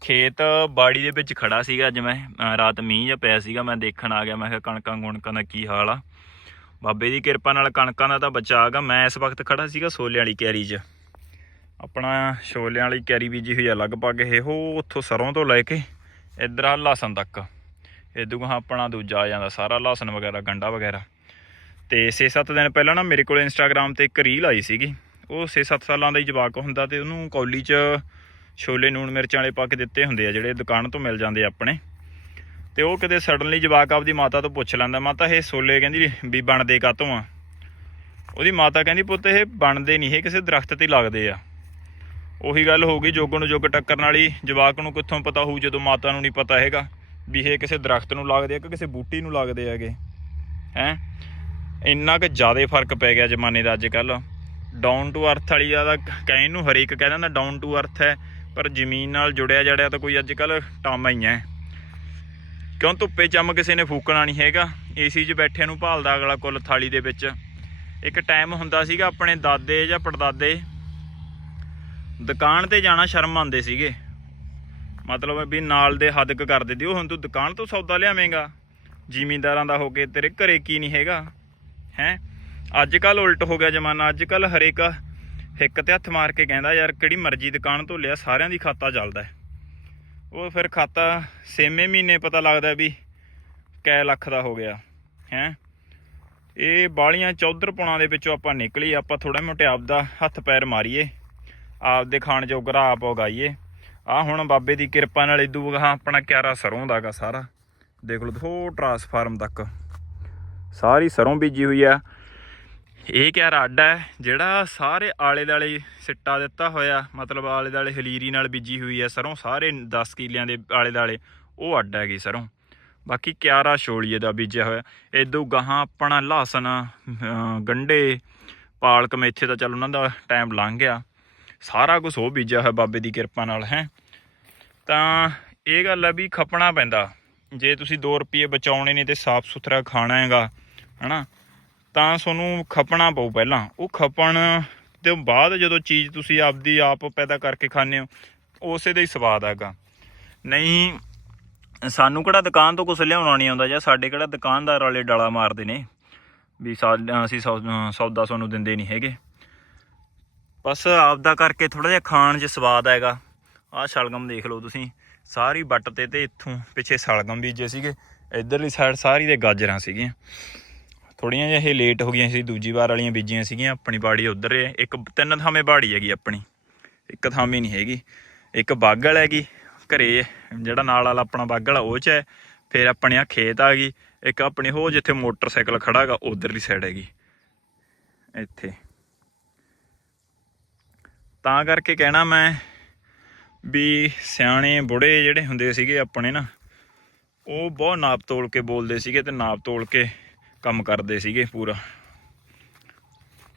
ਖੇਤ ਬਾੜੀ ਦੇ ਵਿੱਚ ਖੜਾ ਸੀਗਾ, ਅੱਜ ਮੈਂ ਰਾਤ ਮੀਂਹ ਜਿਹਾ ਪਿਆ ਸੀਗਾ, ਮੈਂ ਦੇਖਣ ਆ ਗਿਆ, ਮੈਂ ਕਿਹਾ ਕਣਕਾਂ ਗੁਣਕਾਂ ਦਾ ਕੀ ਹਾਲ ਆ। ਬਾਬੇ ਦੀ ਕਿਰਪਾ ਨਾਲ ਕਣਕਾਂ ਦਾ ਤਾਂ ਬਚਾ ਗਾ, ਮੈਂ ਇਸ ਵਕਤ ਖੜਾ ਸੀਗਾ ਸੋਲੇ ਵਾਲੀ ਕੈਰੀ 'ਚ। ਆਪਣਾ ਛੋਲਿਆਂ ਵਾਲੀ ਕੈਰੀ ਬੀਜੀ ਹੋਈ ਆ ਲਗਭਗ ਇਹੋ ਉੱਥੋਂ ਸਰੋਂ ਤੋਂ ਲੈ ਕੇ ਇੱਧਰ ਆ ਲਸਣ ਤੱਕ। ਇਦੋਂ ਗਾਹਾਂ ਆਪਣਾ ਦੂਜਾ ਆ ਜਾਂਦਾ ਸਾਰਾ, ਲਸਣ ਵਗੈਰਾ, ਗੰਡਾ ਵਗੈਰਾ। ਤੇ 6-7 ਦਿਨ ਪਹਿਲਾਂ ਨਾ ਮੇਰੇ ਕੋਲ ਇੰਸਟਾਗ੍ਰam ਤੇ ਇੱਕ ਰੀਲ ਆਈ ਸੀਗੀ। ਉਹ 6-7 ਸਾਲਾਂ ਦਾ ਹੀ ਜਵਾਕ ਹੁੰਦਾ ਤੇ ਉਹਨੂੰ ਕੌਲੀ 'ਚ ਛੋਲੇ ਨੂਣ ਮਿਰਚਾਂ ਵਾਲੇ ਪਾ ਕੇ ਦਿੱਤੇ ਹੁੰਦੇ ਆ, ਜਿਹੜੇ ਦੁਕਾਨ ਤੋਂ ਮਿਲ ਜਾਂਦੇ ਆ ਆਪਣੇ। ਤੇ ਉਹ ਕਿਤੇ ਸਡਨਲੀ ਜਵਾਕ ਆਪਦੀ ਮਾਤਾ ਤੋਂ ਪੁੱਛ ਲੈਂਦਾ, ਮਾਤਾ, ਇਹ ਛੋਲੇ ਕਹਿੰਦੀ ਵੀ ਬਣਦੇ ਕਾਤੋਂ ਆ? ਉਹਦੀ ਮਾਤਾ ਕਹਿੰਦੀ, ਪੁੱਤ, ਇਹ ਬਣਦੇ ਨਹੀਂ, ਇਹ ਕਿਸੇ ਦਰਖਤ ਤੇ ਲੱਗਦੇ ਆ। ਉਹੀ ਗੱਲ ਹੋ ਗਈ, ਜੋਗ ਨੂੰ ਜੋਗ ਟੱਕਰਨ ਵਾਲੀ ਜਵਾਕ ਨੂੰ ਕਿੱਥੋਂ ਪਤਾ ਹੋਊ, ਜਦੋਂ ਮਾਤਾ ਨੂੰ ਨਹੀਂ ਪਤਾ ਹੈਗਾ ਵੀ ਇਹ ਕਿਸੇ ਦਰਖਤ ਨੂੰ ਲੱਗਦੇ ਆ ਕਿ ਕਿਸੇ ਬੂਟੀ ਨੂੰ ਲੱਗਦੇ ਹੈਗੇ। ਹੈ? ਇੰਨਾ ਕੁ ਜ਼ਿਆਦਾ ਫ਼ਰਕ ਪੈ ਗਿਆ ਜ਼ਮਾਨੇ ਦਾ ਅੱਜ ਕੱਲ ਡਾਊਨ ਟੂ ਅਰਥ ਵਾਲੀ ਆ ਦਾ ਕਹਿਣ ਨੂੰ ਹਰੇਕ ਕਹਿ ਦਿੰਦਾ ਡਾਊਨ ਟੂ ਅਰਥ ਹੈ ਪਰ ਜ਼ਮੀਨ ਨਾਲ ਜੁੜਿਆ ਜੜਿਆ ਤਾਂ ਕੋਈ ਅੱਜ ਕੱਲ ਟਾਮਾ ਹੀ ਹੈ। ਕਿਉਂ ਧੁੱਪੇ ਚੰਮ ਕਿਸੇ ਨੇ ਫੂਕਣਾ ਨਹੀਂ ਹੈਗਾ? ਏਸੀ 'ਚ ਬੈਠੇ ਨੂੰ ਭਾਲਦਾ ਅਗਲਾ ਕੁੱਲ ਥਾਲੀ ਦੇ ਵਿੱਚ। ਇੱਕ ਟਾਈਮ ਹੁੰਦਾ ਸੀਗਾ ਆਪਣੇ ਦਾਦੇ ਜਾਂ ਪੜਦਾਦੇ ਦੁਕਾਨ ਤੇ ਜਾਣਾ ਸ਼ਰਮ ਆਉਂਦੇ ਸੀਗੇ। ਮਤਲਬ ਵੀ ਨਾਲ ਦੇ ਹੱਦਕ ਕਰ ਦਿੰਦੀ। ਉਹ ਹੁਣ ਤੂੰ ਦੁਕਾਨ ਤੋਂ ਸੌਦਾ ਲਿਆਵੇਂਗਾ। ਜ਼ਿਮੀਂਦਾਰਾਂ ਦਾ ਹੋ ਕੇ ਤੇਰੇ ਘਰੇ ਕੀ ਨਹੀਂ ਹੈਗਾ। ਹੈ? ਅੱਜ ਕੱਲ ਉਲਟ ਹੋ ਗਿਆ ਜ਼ਮਾਨਾ। ਅੱਜ ਕੱਲ ਹਰੇਕ ਹਿੱਕ ਤੇ ਹੱਥ ਮਾਰ ਕੇ ਕਹਿੰਦਾ, ਯਾਰ, ਕਿਹੜੀ ਮਰਜ਼ੀ ਦੁਕਾਨ ਤੋਂ ਲਿਆ, ਸਾਰਿਆਂ ਦੀ ਖਾਤਾ ਚੱਲਦਾ ਉਹ ਫਿਰ ਖਾਤਾ ਛੇਵੇਂ ਮਹੀਨੇ ਪਤਾ ਲੱਗਦਾ ਵੀ ਕੈ ਲੱਖ ਦਾ ਹੋ ਗਿਆ, ਹੈ। ਇਹ ਬਾਲੀਆਂ ਚੌਧਰ ਪੁਣਾ ਦੇ ਵਿੱਚੋਂ ਆਪਾਂ ਨਿਕਲੀ, ਆਪਾਂ ਥੋੜਾ ਮੋਟੇ ਆਪਦਾ ਹੱਥ ਪੈਰ ਮਾਰੀਏ, ਆਪਦੇ ਖਾਣ ਜੋਗਰਾ ਆਪ ਉਗਾਈਏ। ਆ ਹੁਣ ਬਾਬੇ ਦੀ ਕਿਰਪਾ ਨਾਲ ਇਦੂ ਗਾਹਾਂ ਆਪਣਾ ਕਿਆਰਾ ਸਰੋਂ ਦਾਗਾ ਸਾਰਾ। ਦੇਖ ਲਓ ਥੋ ਟਰਾਂਸਫਾਰਮ ਤੱਕ। ਸਾਰੀ ਸਰੋਂ ਬੀਜੀ ਹੋਈ ਆ। ਇਹ ਕਿਆਰਾ ਅੱਡ ਹੈ, ਜਿਹੜਾ ਸਾਰੇ ਆਲੇ ਦਾਲੇ ਸਿੱਟਾ ਦਿੱਤਾ ਹੋਇਆ, ਮਤਲਬ ਆਲੇ ਦਾਲੇ ਹਲੀਰੀ ਨਾਲ ਬੀਜੀ ਹੋਈ ਹੈ ਸਰੋਂ, ਸਾਰੇ 10 ਕਿਲਿਆਂ ਦੇ ਆਲੇ ਦਾਲੇ ਉਹ ਅੱਡ ਹੈਗੀ ਸਰੋਂ। ਬਾਕੀ ਕਿਆਰਾ ਛੋਲੀਏ ਦਾ ਬੀਜਿਆ ਹੋਇਆ। ਇਦੋਂ ਗਾਹਾਂ ਆਪਣਾ ਲਹਸਨ ਅਹ ਗੰਡੇ ਪਾਲਕ ਮੇਥੇ ਤਾਂ ਚੱਲ ਉਹਨਾਂ ਦਾ ਟਾਈਮ ਲੰਘ ਗਿਆ। ਸਾਰਾ ਕੁਝ ਉਹ ਬੀਜਿਆ ਹੋਇਆ ਬਾਬੇ ਦੀ ਕਿਰਪਾ ਨਾਲ, ਹੈ। ਤਾਂ ਇਹ ਗੱਲ ਆ ਵੀ ਖਪਣਾ ਪੈਂਦਾ। ਜੇ ਤੁਸੀਂ 2 ਰੁਪਏ ਬਚਾਉਣੇ ਨੇ ਤੇ ਸਾਫ਼ ਸੁਥਰਾ ਖਾਣਾ ਹੈਗਾ, ਹਨਾ? ਤਾਂ ਤੁਹਾਨੂੰ ਖਪਣਾ ਪਊ ਪਹਿਲਾਂ। ਉਹ ਖਪਣ ਤੋਂ ਬਾਅਦ ਜਦੋਂ ਚੀਜ਼ ਤੁਸੀਂ ਆਪਦੀ ਆਪ ਪੈਦਾ ਕਰਕੇ ਖਾਂਦੇ ਹੋ, ਉਸੇ ਦਾ ਹੀ ਸਵਾਦ ਹੈਗਾ। ਨਹੀਂ, ਸਾਨੂੰ ਕਿਹੜਾ ਦੁਕਾਨ ਤੋਂ ਕੁਝ ਲਿਆਉਣਾ ਨਹੀਂ ਆਉਂਦਾ ਜਾਂ ਸਾਡੇ ਕਿਹੜਾ ਦੁਕਾਨਦਾਰ ਵਾਲੇ ਡਾਲਾ ਮਾਰਦੇ ਨੇ ਵੀ ਸਾ- ਅਸੀਂ ਸੌ- ਸੌਦਾ ਸਾਨੂੰ ਦਿੰਦੇ ਨਹੀਂ ਹੈਗੇ। ਬਸ ਆਪਦਾ ਕਰਕੇ ਥੋੜਾ ਜਿਹਾ ਖਾਣ 'ਚ ਸਵਾਦ ਆਏਗਾ ਆਹ ਸ਼ਲਗਮ ਦੇਖ ਲਓ ਤੁਸੀਂ। ਸਾਰੀ ਵੱਟ ਤੇ ਤੇ ਇੱਥੋਂ ਪਿੱਛੇ ਸ਼ਲਗਮ ਬੀਜੇ ਸੀਗੇ। ਇਧਰਲੀ ਸਾਈਡ ਸਾਰੀ ਦੇ ਗਾਜਰਾਂ ਸੀਗੀਆਂ। ਥੋੜੀਆਂ ਜਿਹਾ ਇਹ ਲੇਟ ਹੋ ਗਈਆਂ ਸੀ, ਦੂਜੀ ਵਾਰ ਵਾਲੀਆਂ ਬੀਜੀਆਂ ਸੀਗੀਆਂ, ਆਪਣੀ ਬਾੜੀ ਉਧਰ ਹੈ। ਇੱਕ ਤਿੰਨ ਥਾਵੇਂ ਬਾੜੀ ਹੈਗੀ ਆਪਣੀ, ਇੱਕ ਥਾਵੇਂ ਨਹੀਂ ਹੈਗੀ, ਇੱਕ ਬਾਗਲ ਹੈਗੀ ਘਰੇ ਜਿਹੜਾ ਨਾਲ ਵਾਲਾ ਆਪਣਾ ਬਾਗਲ ਆ, ਉਹ ਚ ਹੈ। ਫਿਰ ਆਪਣੇ ਆ ਖੇਤ ਆ ਗਈ, ਇੱਕ ਆਪਣੇ ਹੋ ਜਿੱਥੇ ਮੋਟਰਸਾਈਕਲ ਖੜਾ ਹੈਗਾ, ਉਧਰਲੀ ਸਾਈਡ ਹੈਗੀ, ਇੱਥੇ। ਤਾਂ ਕਰਕੇ ਕਹਿਣਾ ਮੈਂ ਵੀ ਸਿਆਣੇ ਬੁੜੇ ਜਿਹੜੇ ਹੁੰਦੇ ਸੀਗੇ ਆਪਣੇ ਨਾ, ਉਹ ਬਹੁਤ ਨਾਪ ਤੋਲ ਕੇ ਬੋਲਦੇ ਸੀਗੇ ਤੇ ਨਾਪ ਤੋਲ ਕੇ ਕੰਮ ਕਰਦੇ ਸੀਗੇ ਪੂਰਾ।